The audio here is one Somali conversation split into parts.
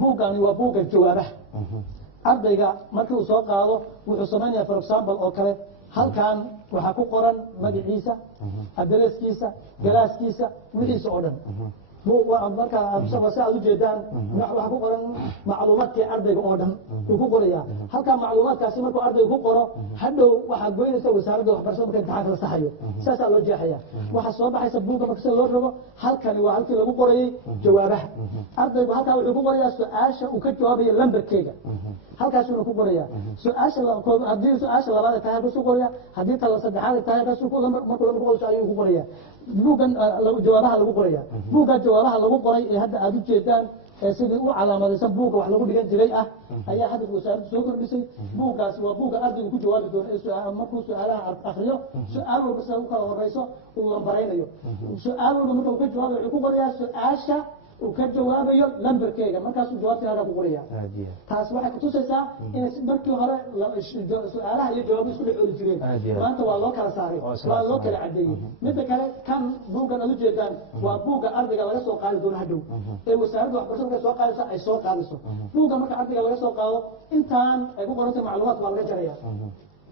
buugani waa buugga jawaabaha ardayga markii uu soo qaado wuxuu sameeyaa for example oo kale halkan waxa ku qoran magaciisa adreeskiisa galaaskiisa wixiisa oo dhan marka aad u jeedaan waxa ku qoran macluumaadkii ardayga oo dhan uu ku qoraya halka macluumaadkaasi markuu ardaygu ku qoro hadhow waxa goynaysa wasaaradda waxbarashada markay imtixaanka la saxayo saasaa loo jeexaya waxa soo baxaysa buugga marka sida loo rogo halkani waa halkii lagu qorayay jawaabaha ardaygu halkaa wuxuu ku qorayaa su-aasha uu ka jawaabayo lambarkeega halkaasuna ku qoraya su-aasha haddii su-aasha labaad tahay halkaasuu qoraya haddii tala saddexaad tahay halkaasuu markuu laba boqol ayuu ku qoraya buuggan jawaabaha lagu qoraya buugga jawaabaha lagu qoray ee hadda aad u jeedaan sidii u calaamadaysan buugga wax lagu dhigan jiray ah ayaa hadda wasaaraddu soo kordhisay buuggaasi waa buugga ardaygu ku jawaabi doono ee markuu su-aalaha akriyo su-aal walba sida u kala horeyso uu lambaraynayo su-aal walba marka uu ka jawaabayo wuxuu ku qorayaa su-aasha uu ka jawaabayo lambarkeega markaasuu jawaabtii halkaa ku qoraya taas waxay kutusaysaa in markii hore su-aalaha iyo jawaabu isku dhex ooli jireen maanta waa loo kala saaray waa loo kala cadeeyey midda kale kan buuggan aad ujeedaan waa buugga ardayga laga soo qaadi doono hadhow ee wasaaradda waxbarashada markay soo qaadaysa ay soo qaadayso buugga marka ardayga laga soo qaado intaan ay ku qorantay macluumaad baa laga jaraya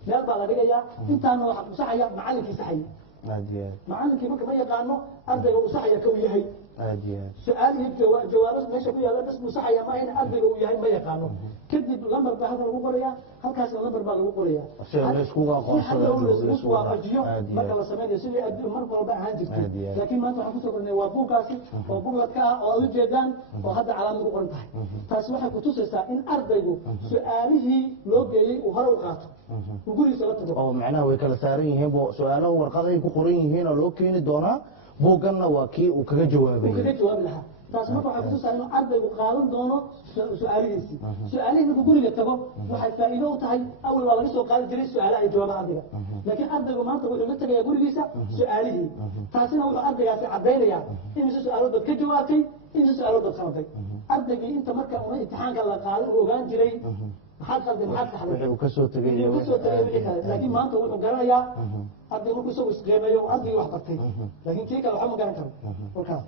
meel baa la dhigayaa intaana waxaa ku saxaya macallinkii saxaya macallinkii marka ma yaqaano ardayga uu saxaya ka uu yahay su-aal iyo jawaabo meesha ku yaala bas buu saxaya ma ahayna ardayga uu yahay ma yaqaano kadib lambar baa halka lagu qoraya halkaasna lambar baa lagu qoraya isku waafajiyo marka la sameynayo sidii mar walba ahaan jirtay laakiin maanta waxaan kusoo qornay waa buuggaasi oo buugladka ah oo aad ujeedaan oo hadda calaamad ku qoran tahay taasi waxay kutusaysaa in ardaygu su-aalihii loo geeyey uu hore u qaato uu gurigiisa la tago oo macnaha way kala saaran yihiin su-aalaha warqaday ku qoran yihiin oo loo keeni doonaa buugganna waa kii uu kaga jawaabayay kaga jawaabi lahaa taas marka waxay kutusaa inuu ardaygu qaadan doono su-aalihiisii su-aalihii markuu guriga tago waxay faa'iido u tahay awal waa laga soo qaadi jiray su-aalaha iyo jawaabaha ardayga laakiin ardaygu maanta wuxuu la tegayaa gurigiisa su-aalihii taasina wuxuu ardaygaasi cadaynayaa imise su-aalood baad ka jawaabtay imise su-aalood baad khaladay ardaygii inta marka una imtixaanka la qaaday uu ogaan jiray maxaad qalday maxaad kaxday wuxuu kasoo tegay wixii kale laakiin maanta wuxuu garanayaa arday markuu isagu isqiimeeyo ardaygii wax bartay laakiin kii kale waxba ma garan karo kolkaas